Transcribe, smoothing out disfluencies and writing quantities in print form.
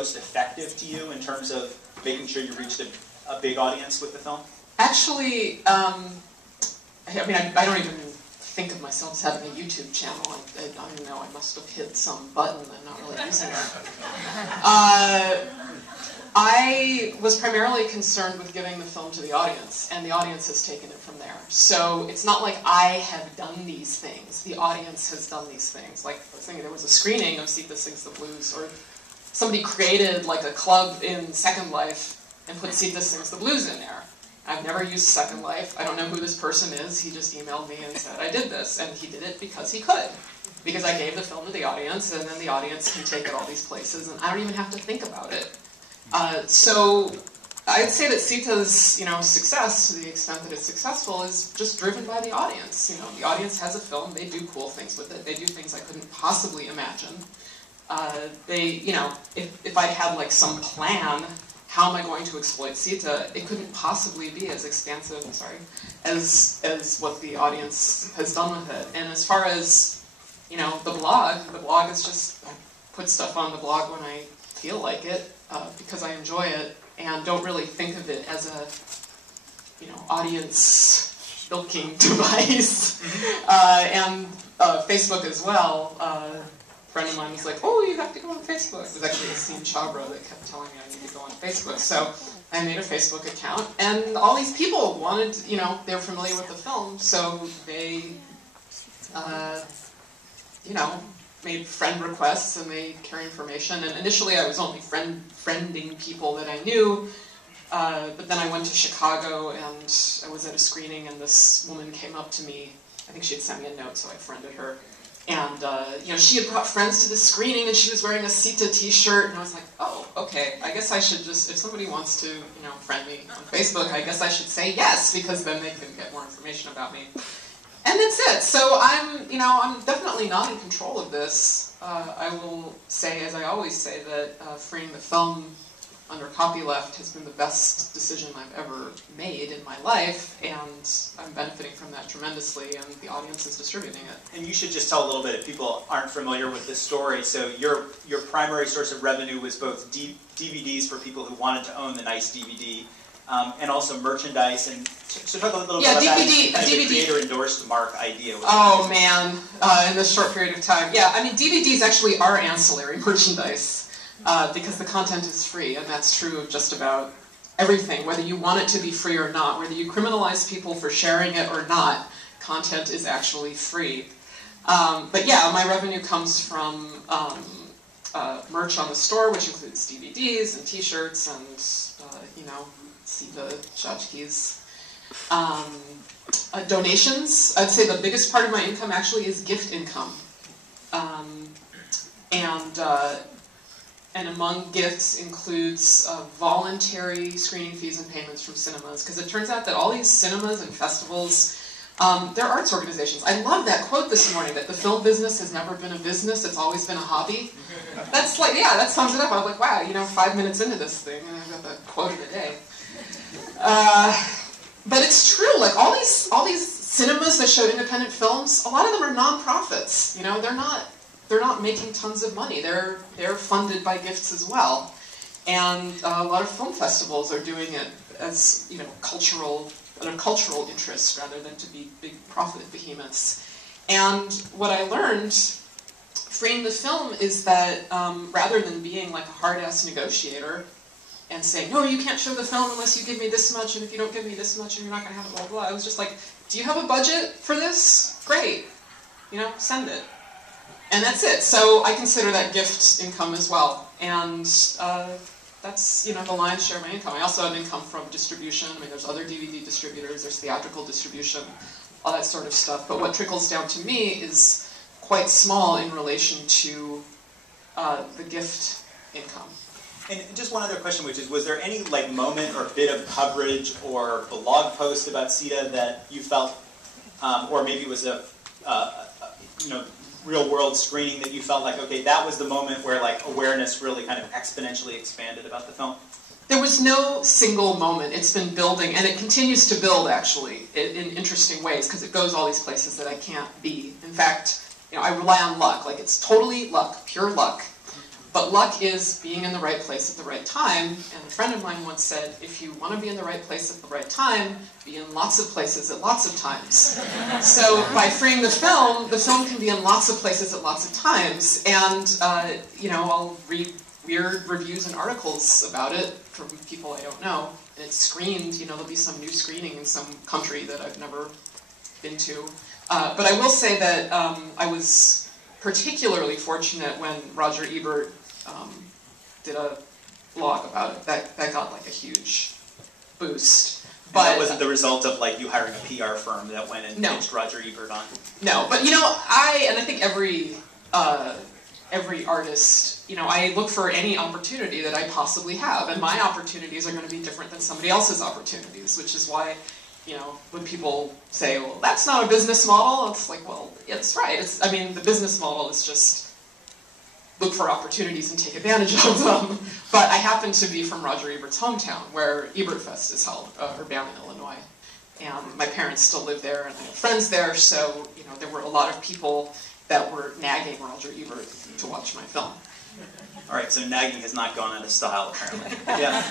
most effective to you in terms of making sure you reached a big audience with the film? Actually, I mean, I don't even think of myself as having a YouTube channel. I don't know, I must have hit some button and not really using it. I was primarily concerned with giving the film to the audience, and the audience has taken it from there. So it's not like I have done these things. The audience has done these things. Like, I was thinking there was a screening of Sita Sings the Blues, or somebody created like a club in Second Life and put Sita Sings the Blues in there. I've never used Second Life. I don't know who this person is. He just emailed me and said I did this, and he did it because he could. Because I gave the film to the audience, and then the audience can take it all these places, and I don't even have to think about it. So I'd say that Sita's, success, to the extent that it's successful, is just driven by the audience. The audience has a film, they do cool things with it, they do things I couldn't possibly imagine. If I had like some plan, how am I going to exploit Sita, it couldn't possibly be as expansive, as what the audience has done with it. And as far as, the blog is just, I put stuff on the blog when I feel like it, because I enjoy it, and don't really think of it as a, audience milking device. And Facebook as well. A friend of mine was like, oh, you have to go on Facebook. It was actually Asim Chabra that kept telling me I need to go on Facebook. So I made a Facebook account, and all these people wanted, they were familiar with the film, so they, made friend requests, and they carry information. And initially I was only friending people that I knew, but then I went to Chicago, and I was at a screening, and this woman came up to me. I think she had sent me a note, so I friended her. And, she had brought friends to the screening, and she was wearing a Sita t-shirt, and I was like, oh, okay, I guess I should just, if somebody wants to, friend me on Facebook, I guess I should say yes, because then they can get more information about me. And that's it. So I'm definitely not in control of this. I will say, as I always say, that freeing the film under copyleft has been the best decision I've ever made in my life, and I'm benefiting from that tremendously, and the audience is distributing it. And you should just tell a little bit, if people aren't familiar with this story. So your primary source of revenue was both DVDs for people who wanted to own the nice DVD, and also merchandise. And so talk a little bit about DVD, that. DVD. The creator-endorsed mark idea. Oh man, in this short period of time. Yeah, I mean, DVDs actually are ancillary merchandise. Because the content is free, and that's true of just about everything, whether you want it to be free or not, whether you criminalize people for sharing it or not, content is actually free. But yeah, my revenue comes from merch on the store, which includes DVDs and t-shirts and, Sita tchotchkes. Donations, I'd say the biggest part of my income actually is gift income. And among gifts includes voluntary screening fees and payments from cinemas, because it turns out that all these cinemas and festivals, they're arts organizations. I love that quote this morning, that the film business has never been a business, it's always been a hobby. That's like, yeah, that sums it up. I was like, wow, 5 minutes into this thing, and I've got the quote of the day. But it's true, like all these cinemas that show independent films, a lot of them are non-profits. They're not making tons of money. They're funded by gifts as well, and a lot of film festivals are doing it as cultural interest rather than to be big profit behemoths. And what I learned freeing the film is that rather than being like a hard-ass negotiator and saying, no, you can't show the film unless you give me this much, and if you don't give me this much, you're not going to have it, blah, blah. I was just like, do you have a budget for this? Great. Send it. And that's it. So I consider that gift income as well. And that's, the lion's share of my income. I also have income from distribution. I mean, there's other DVD distributors, there's theatrical distribution, all that sort of stuff. But what trickles down to me is quite small in relation to the gift income. And just one other question, which is, was there any moment or bit of coverage or blog post about Sita that you felt, or maybe it was a real-world screening that you felt like, okay, that was the moment where awareness really kind of exponentially expanded about the film? There was no single moment. It's been building, and it continues to build, actually, in interesting ways, because it goes all these places that I can't be. In fact, I rely on luck. Like, it's totally luck, pure luck. But luck is being in the right place at the right time, and a friend of mine once said, if you want to be in the right place at the right time, be in lots of places at lots of times. So by freeing the film can be in lots of places at lots of times, and I'll read weird reviews and articles about it from people I don't know, and it's screened, there'll be some new screening in some country that I've never been to. But I will say that I was particularly fortunate when Roger Ebert did a blog about it. That got like a huge boost. But that wasn't the result of like you hiring a PR firm that went and pitched Roger Ebert on. No, but I think every artist, I look for any opportunity that I possibly have, and my opportunities are going to be different than somebody else's opportunities, which is why, when people say, well, that's not a business model, it's like, well, yeah, that's right. The business model is just look for opportunities and take advantage of them. But I happen to be from Roger Ebert's hometown, where Ebert Fest is held, Urbana, Illinois. And my parents still live there, and I have friends there, so there were a lot of people that were nagging Roger Ebert to watch my film. All right, so nagging has not gone out of style, apparently. Yeah.